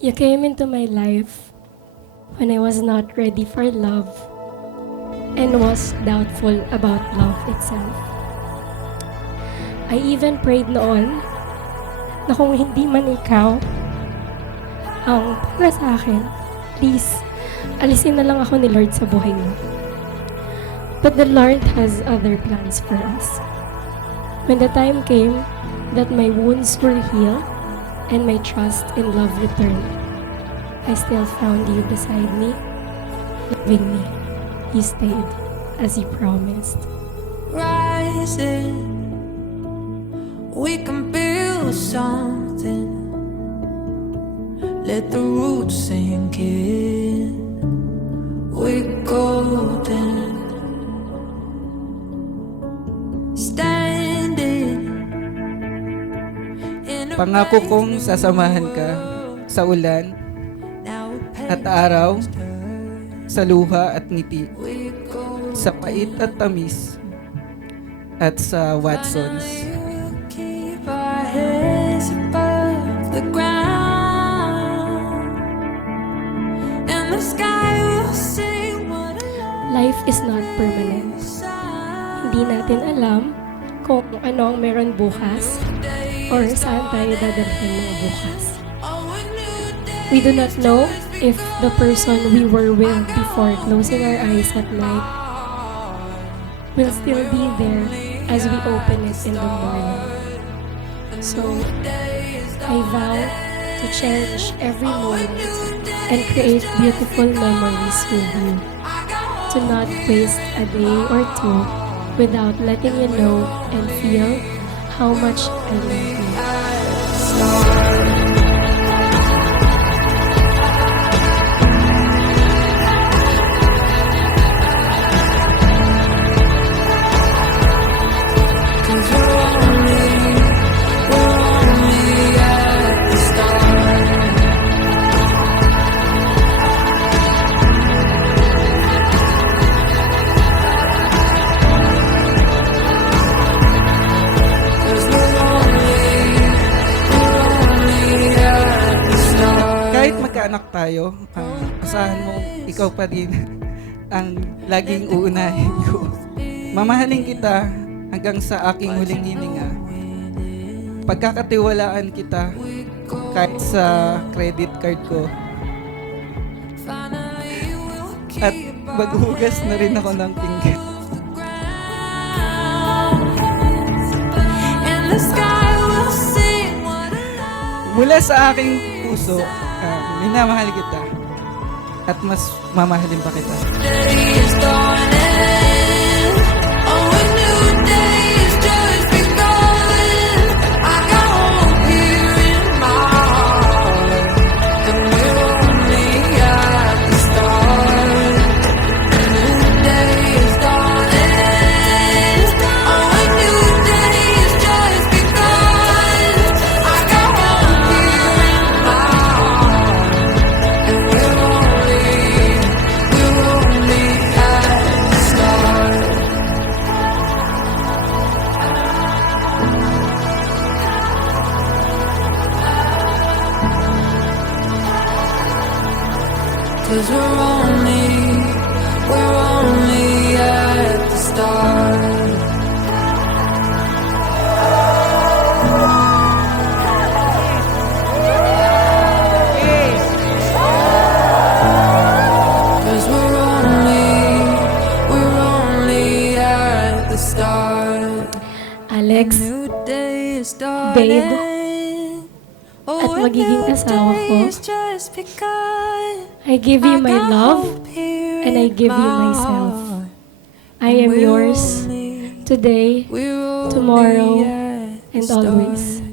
You came into my life when I was not ready for love and was doubtful about love itself. I even prayed noon na kung hindi man ikaw ang para sa akin, please, alisin na lang ako ni Lord sa buhay mo. But the Lord has other plans for us. When the time came that my wounds were healed and my trust in love returned, I still found you beside me, loving me. You stayed as you promised. Rising, we can build something. Let the roots sink in. We're golden. Standing in a Pangako kong sasamahan ka sa ulan at araw, sa luha at ngiti, sa pait at tamis, at sa Watsons. keep our heads above the ground, and the sky will sing what a Life is not permanent. Hindi natin alam kung ano ang meron bukas or saan tayo dadalhin ng bukas. We do not know if the person we were with before closing our eyes at night will still be there as we open it in the morning. So, I vow to cherish every moment and create beautiful memories with you. To not waste a day or two without letting you know and feel how much I love you. Kahit magkaanak tayo, asahan mo ikaw pa din ang laging uunahin ko. Mamahalin kita hanggang sa aking huling hininga. Pagkakatiwalaan kita kahit sa credit card ko. At maghuhugas na rin ako ng pinggan. and the sky will sing what a Mula sa aking puso, minamahal kita. At mas mamahalin pa kita. day is dawning. Oh, a new day is just begun. I got hope here in my heart, and we're only at the start. A new day is dawning. Oh, a new day is just begun. I got hope here in my heart, and we're only at the start. 'Cause we're only at the start. 'Cause we're only at the start. Alex, New day is babe, dawning. at magiging asawa ko, Just begun. I give you my love and I give you myself. I am yours today, tomorrow, and always.